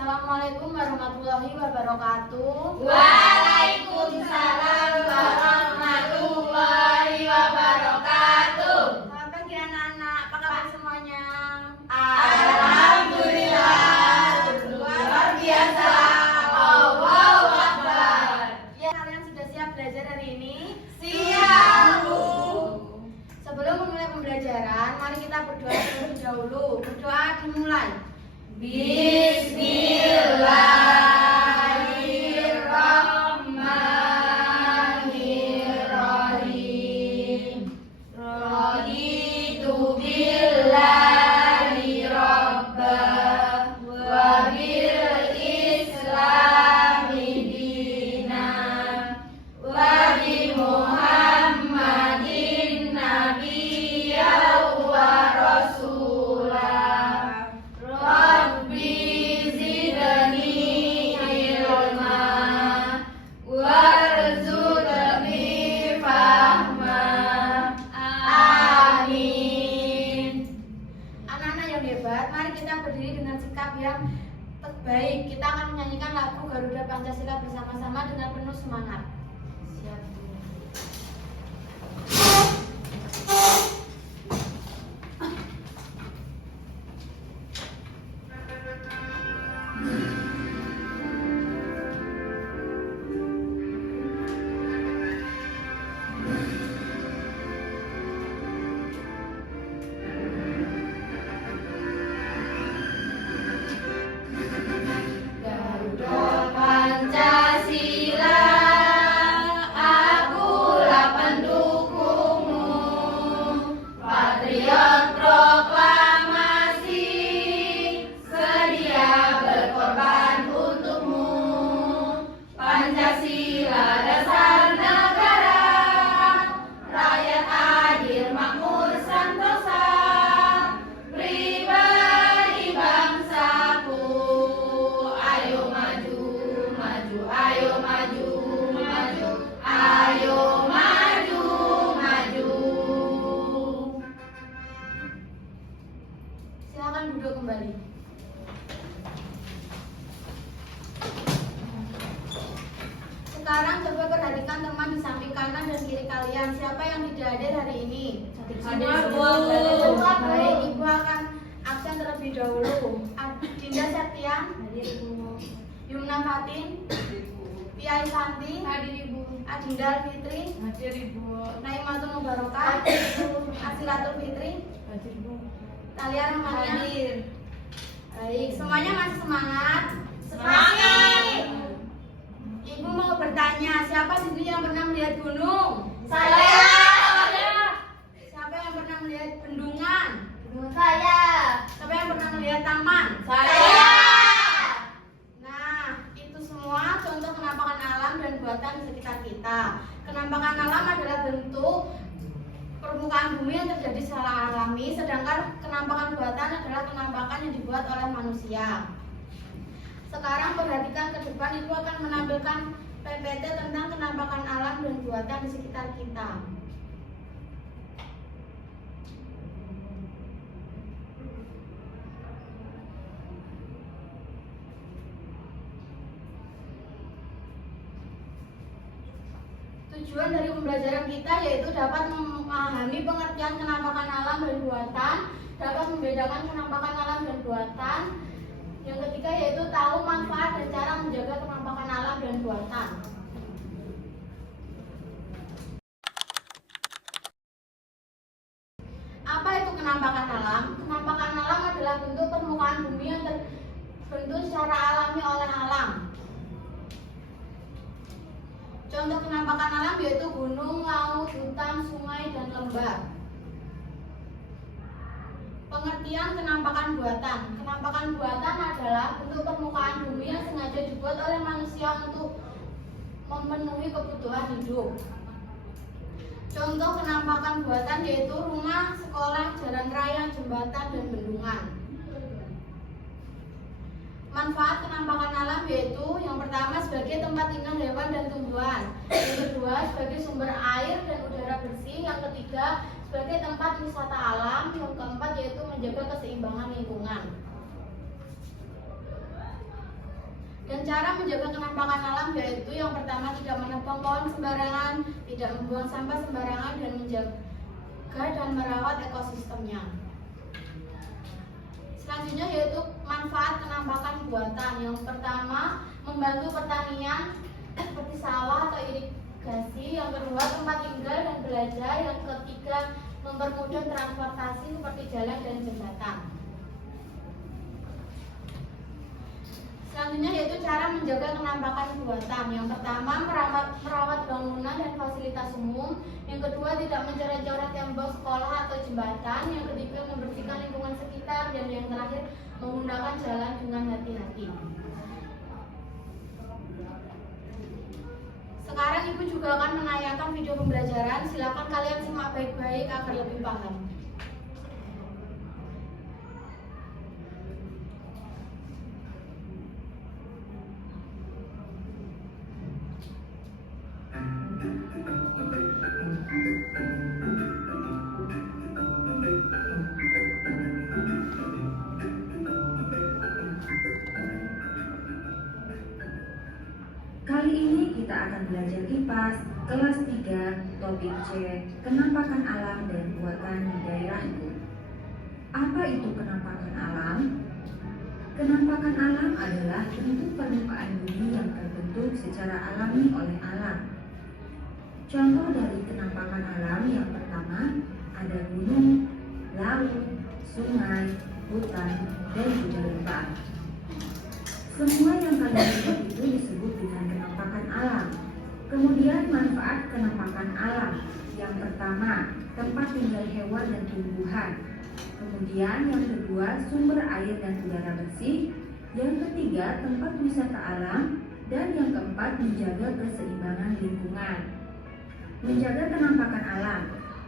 Assalamualaikum warahmatullahi wabarakatuh. Waalaikumsalam warahmatullahi wabarakatuh. Selamat pagi anak-anak, apa kabar semuanya? Alhamdulillah, luar biasa. Allahu Akbar. Ya, kalian sudah siap belajar hari ini? Siap, Bu. Sebelum memulai pembelajaran, mari kita berdoa terlebih dahulu. Berdoa dimulai. Bismillahirrahmanirrahim. Raditu billahi rabba wa bil islami dina wa bi Muhammadin nabiyyan wa rasulah. Rabbi zidni ilma warzuqni fahma. Amin. Anak-anak yang hebat, mari kita berdiri dengan sikap yang terbaik. Kita akan menyanyikan lagu Garuda Pancasila bersama-sama dengan penuh semangat. Siap. Garuda Pancasila, akulah pendukungmu, patriot proklamasi, sedia berkorban untukmu. Pancasila dasar negara, rakyat adil makmur sentosa, pribadi bangsaku. Ayo maju, maju, ayo maju, maju, ayo maju, maju. Silakan duduk kembali. Sekarang coba perhatikan teman di samping kanan dan kiri kalian. Siapa yang tidak hadir hari ini? Hadir, Bu. Baik, Ibu akan absen terlebih dahulu. Dinda Septian, Yumna Fatin, Piai Santi, Adinda Fitri, Naimatul Mubarokah, Asilatul Fitri, Talia Rahmania. Baik, semuanya masih semangat? Semangat. Ibu mau bertanya, siapa di sini yang pernah melihat gunung? Saya. Siapa yang pernah melihat bendungan? Saya. Siapa yang pernah melihat taman? Saya. Nah, itu semua contoh kenampakan alam dan buatan di sekitar kita. Kenampakan alam adalah bentuk permukaan bumi yang terjadi secara alami, sedangkan kenampakan buatan adalah kenampakan yang dibuat oleh manusia. Sekarang perhatikan ke depan, Ibu akan menampilkan PPT tentang kenampakan alam dan buatan di sekitar kita. Tujuan dari pembelajaran kita yaitu dapat memahami pengertian kenampakan alam dan buatan, dapat membedakan kenampakan alam dan buatan. Yang ketiga yaitu tahu manfaat dan cara menjaga kenampakan alam dan buatan. Apa itu kenampakan alam? Kenampakan alam adalah bentuk permukaan bumi yang terbentuk secara alami oleh alam. Contoh kenampakan alam yaitu gunung, laut, hutan, sungai, dan lembah. Pengertian kenampakan buatan. Kenampakan buatan adalah bentuk permukaan bumi yang sengaja dibuat oleh manusia untuk memenuhi kebutuhan hidup. Contoh kenampakan buatan yaitu rumah, sekolah, jalan raya, jembatan, dan bendungan. Manfaat kenampakan alam yaitu yang pertama sebagai tempat tinggal hewan dan tumbuhan, yang kedua sebagai sumber air dan udara bersih, yang ketiga sebagai tempat wisata alam, yang keempat yaitu menjaga keseimbangan lingkungan. Dan cara menjaga kenampakan alam yaitu yang pertama tidak menebang pohon sembarangan, tidak membuang sampah sembarangan, dan menjaga dan merawat ekosistemnya. Selanjutnya yaitu manfaat kenampakan buatan. Yang pertama, membantu pertanian seperti sawah atau irigasi. Yang kedua, tempat tinggal dan belajar. Yang ketiga, mempermudah transportasi seperti jalan dan jembatan. Selanjutnya yaitu cara menjaga kenampakan buatan. Yang pertama, merawat bangunan dan fasilitas umum. Yang kedua, tidak mencoret-coret tembok sekolah atau jembatan. Yang ketiga, membersihkan lingkungan sekitar. Dan yang terakhir, menggunakan jalan dengan hati-hati. Sekarang Ibu juga akan menayangkan video pembelajaran. Silakan kalian simak baik-baik agar lebih paham. Kali ini kita akan belajar IPAS kelas 3 topik C, kenampakan alam dan buatan di daerahku. Apa itu kenampakan alam? Kenampakan alam adalah bentuk permukaan bumi yang terbentuk secara alami oleh alam. Contoh dari kenampakan alam yang pertama ada gunung, laut, sungai, hutan, dan juga lembah. Semua yang kalian lihat itu disebut dengan kenampakan alam. Kemudian manfaat kenampakan alam. Yang pertama, tempat tinggal hewan dan tumbuhan. Kemudian yang kedua, sumber air dan udara bersih. Yang ketiga, tempat wisata alam. Dan yang keempat, menjaga keseimbangan lingkungan. Menjaga kenampakan alam.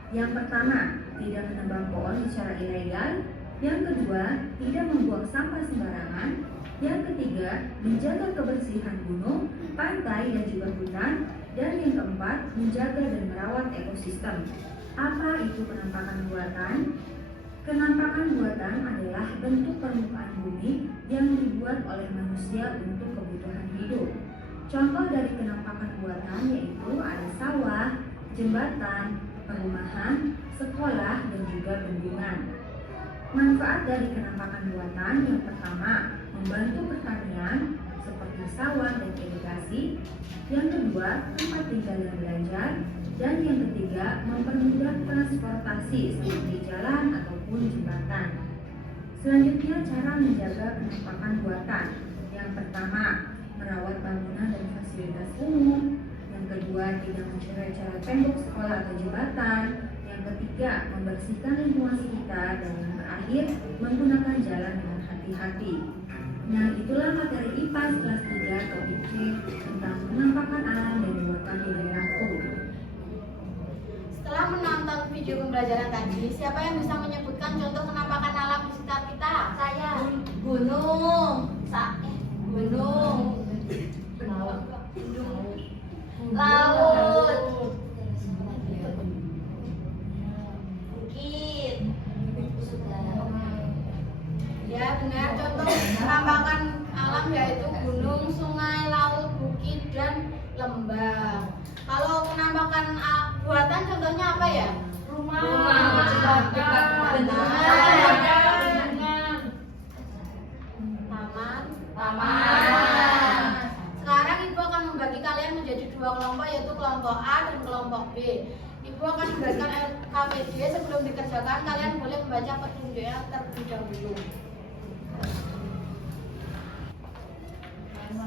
Yang pertama, tidak menebang pohon secara ilegal. Yang kedua, tidak membuang sampah sembarangan. Yang ketiga, menjaga kebersihan gunung, pantai, dan juga hutan. Dan yang keempat, menjaga dan merawat ekosistem. Apa itu kenampakan buatan? Kenampakan buatan adalah bentuk permukaan bumi yang dibuat oleh manusia untuk kebutuhan hidup. Contoh dari kenampakan buatan yaitu ada sawah, jembatan, perumahan, sekolah, dan juga bendungan. Manfaat dari kenampakan buatan yang pertama, membantu pertanian seperti sawah dan irigasi. Yang kedua, tempat tinggal dan belajar. Dan yang ketiga, mempermudah transportasi seperti jalan ataupun jembatan. Selanjutnya, cara menjaga kenampakan buatan. Yang pertama, merawat bangunan dan fasilitas umum. Yang kedua, tidak mencoret-coret tembok sekolah atau jembatan. Yang ketiga, membersihkan lingkungan sekitar. Dan yang terakhir, menggunakan jalan dengan hati-hati. Nah, itulah materi IPAS kelas 3 topik C tentang kenampakan alam dan buatan di daerahku. Setelah menonton video pembelajaran tadi, siapa yang bisa menyebutkan contoh kenampakan alam di sekitar kita? Saya. Gunung, gunung, Laut. Bukit. Ya benar, contoh kenampakan alam yaitu gunung, sungai, laut, bukit, dan lembah. Kalau kenampakan buatan contohnya apa ya? Rumah. Jembatan. Taman. Sekarang Ibu akan membagi kalian menjadi dua kelompok, yaitu kelompok A dan kelompok B. Ibu akan memberikan KPD. Sebelum dikerjakan, kalian boleh membaca petunjuknya terlebih dahulu. Terima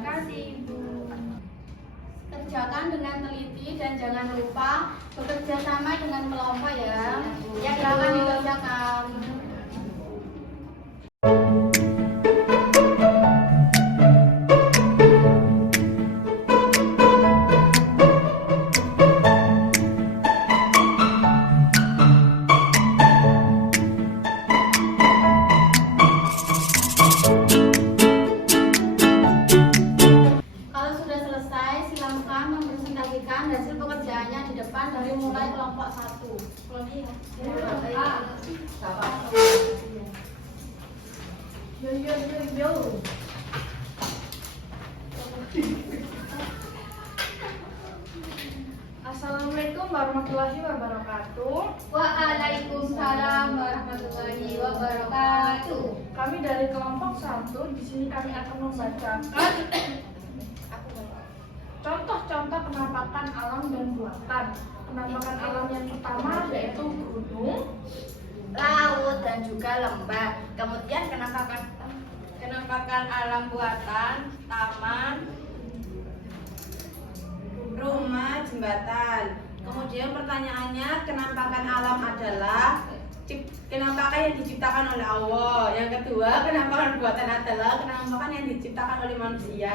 kasih Ibu. Kerjakan dengan teliti dan jangan lupa bekerja sama dengan kelompok ya. Ya, silakan dikerjakan. Kalau sudah selesai, silakan mempresentasikan hasil pekerjaannya di depan dari mulai kelompok 1. Yo. warahmatullahi wabarakatuh. Waalaikumsalam warahmatullahi wabarakatuh. Kami dari kelompok 1, di sini kami akan membacakan contoh-contoh penampakan alam dan buatan. Penampakan alam yang pertama yaitu gunung, laut dan juga lembah. Kemudian kenampakan alam buatan, taman, rumah, jembatan. Kemudian pertanyaannya, kenampakan alam adalah kenampakan yang diciptakan oleh Allah. Yang kedua, kenampakan buatan adalah kenampakan yang diciptakan oleh manusia.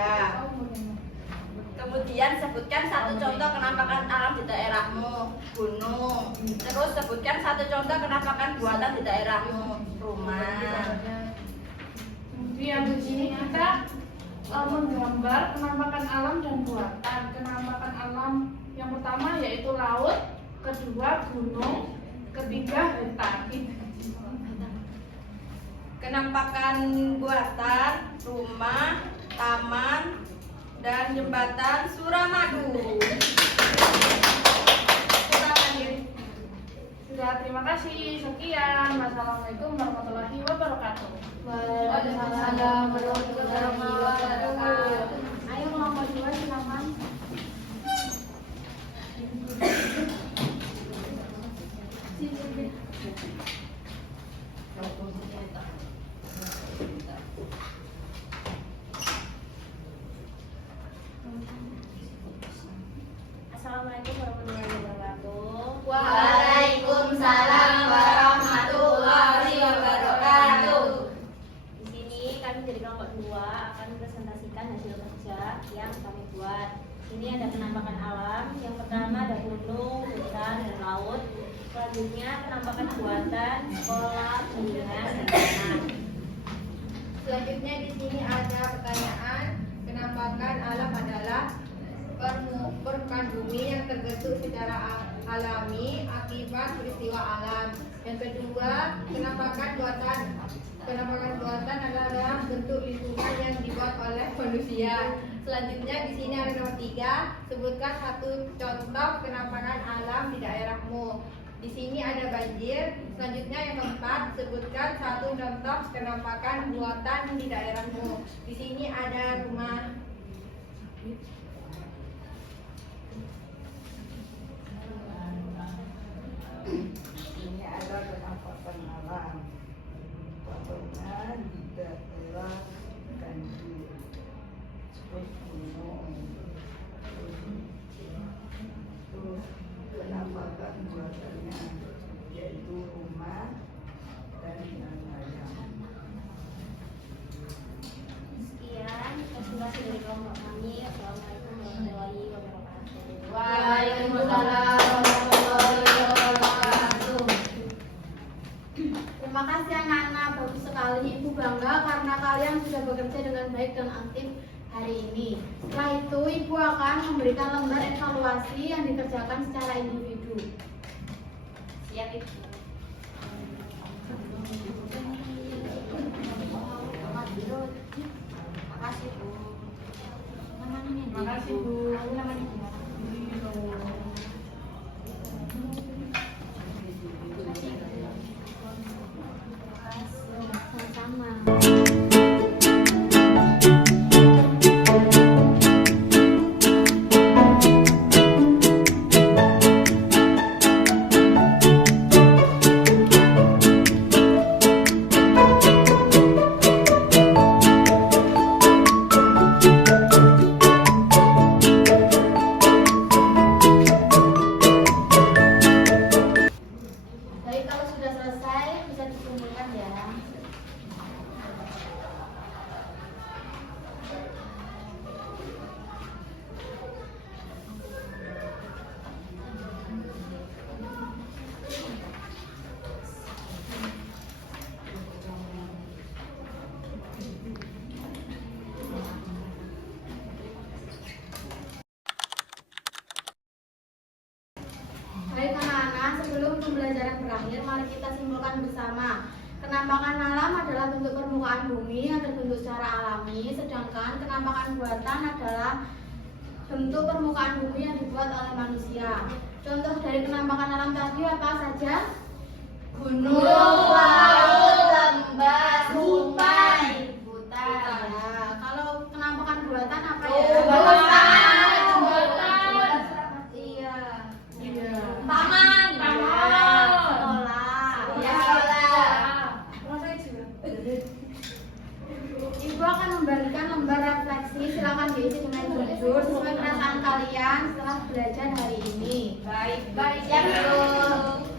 Kemudian sebutkan satu contoh kenampakan alam di daerahmu, gunung. Terus sebutkan satu contoh kenampakan buatan di daerahmu, rumah. kemudian di sini kita menggambar penampakan alam dan buatan. Penampakan alam yang pertama yaitu laut, kedua gunung, ketiga hutan. Kenampakan buatan, rumah, taman, dan jembatan Suramadu. Sudah, terima kasih. Sekian. Wassalamualaikum warahmatullahi wabarakatuh. Waalaikumsalam warahmatullahi wabarakatuh. Ayo kelompok 2 silakan. Assalamualaikum warahmatullahi wabarakatuh. Waalaikumsalam warahmatullahi wabarakatuh. Di sini kami dari kelompok 2 akan mempresentasikan hasil kerja yang kami buat. Ini ada penampakan alam. Yang pertama ada gunung, hutan, dan laut. Selanjutnya penampakan buatan, sekolah, bendungan, dan tanah. Selanjutnya di sini ada pertanyaan, penampakan alam adalah permukaan bumi yang terbentuk secara alami akibat peristiwa alam. Yang kedua, penampakan buatan adalah bentuk lingkungan yang dibuat oleh manusia. Selanjutnya di sini ada nomor 3, sebutkan satu contoh penampakan alam di daerahmu. Di sini ada banjir. Selanjutnya yang keempat, sebutkan satu contoh penampakan buatan di daerahmu. Di sini ada rumah. Ini ada penampakan alam, contohnya di daerah Ganjuk, terus gunung, terus penampakan buatannya yaitu rumah dan ayam. Sekian presentasi dari kelompok kami. Assalamualaikum warahmatullahi wabarakatuh. Waalaikumsalam warahmatullahi wabarakatuh. Terima kasih anak-anak, bagus sekali. Ibu bangga karena kalian sudah bekerja dengan baik dan aktif hari ini. Setelah itu, Ibu akan memberikan lembar evaluasi yang dikerjakan secara individu. Siap, Ibu. Makasih, Bu. Terima kasih, Bu. Sama-sama. Baik, kalau sudah selesai bisa dikumpulkan ya. Baik anak-anak, sebelum pembelajaran berakhir, mari kita simpulkan bersama. Kenampakan alam adalah bentuk permukaan bumi yang terbentuk secara alami, sedangkan kenampakan buatan adalah bentuk permukaan bumi yang dibuat oleh manusia. Contoh dari penampakan alam tadi apa saja? Gunung, laut, lembah, Hutan. hutan. Ya, kalau penampakan buatan apa ya? Iya. Iya. Taman. Taman. Sekolah. Ya, Ibu akan membagikan lembar refleksi. Silakan diisi dengan jujur sesuai perasaan kalian setelah belajar hari ini. baik ya Bu.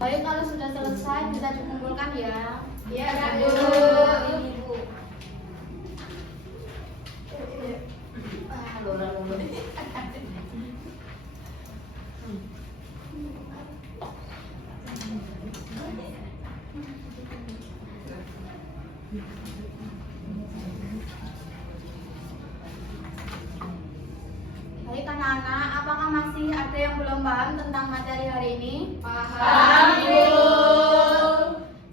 Baik, kalau sudah selesai bisa dikumpulkan ya. Ya Bu. Baik anak-anak, apakah masih ada yang belum paham tentang materi hari ini? Paham Bu.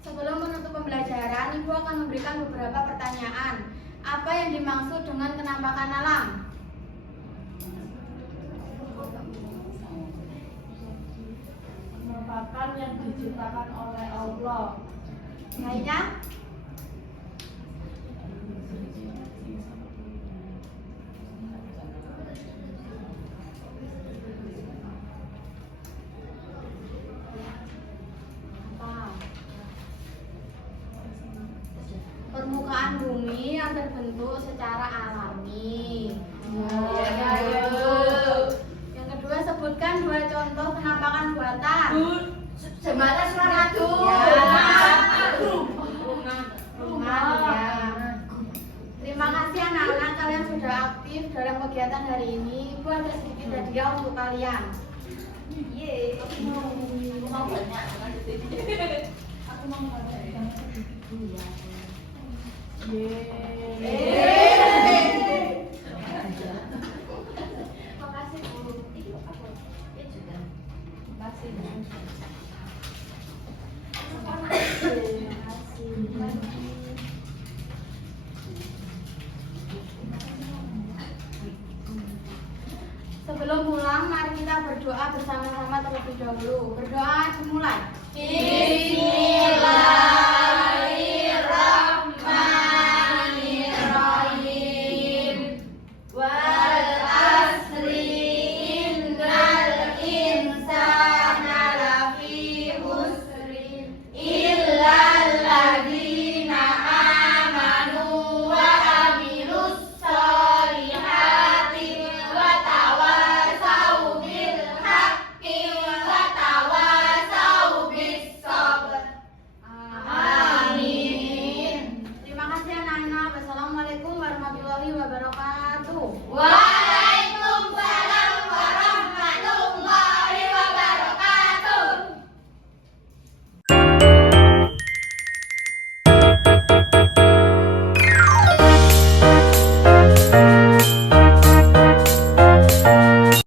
Sebelum menutup pembelajaran, Ibu akan memberikan beberapa pertanyaan. Apa yang dimaksud dengan kenampakan alam? Penampakan yang diciptakan oleh Allah. Lainnya? Apa? Permukaan bumi yang terbentuk secara alami. Ya Bu. Yang kedua, sebutkan dua contoh penampakan buatan. Jembatan Suramadu. Rumah ya. Terima kasih anak-anak, kalian sudah aktif dalam kegiatan hari ini. Ibu ada sedikit hadiah untuk kalian. Yeay. Makasih Bu. Sebelum pulang, mari kita berdoa bersama-sama terlebih dahulu. Berdoa dimulai. Bismillah.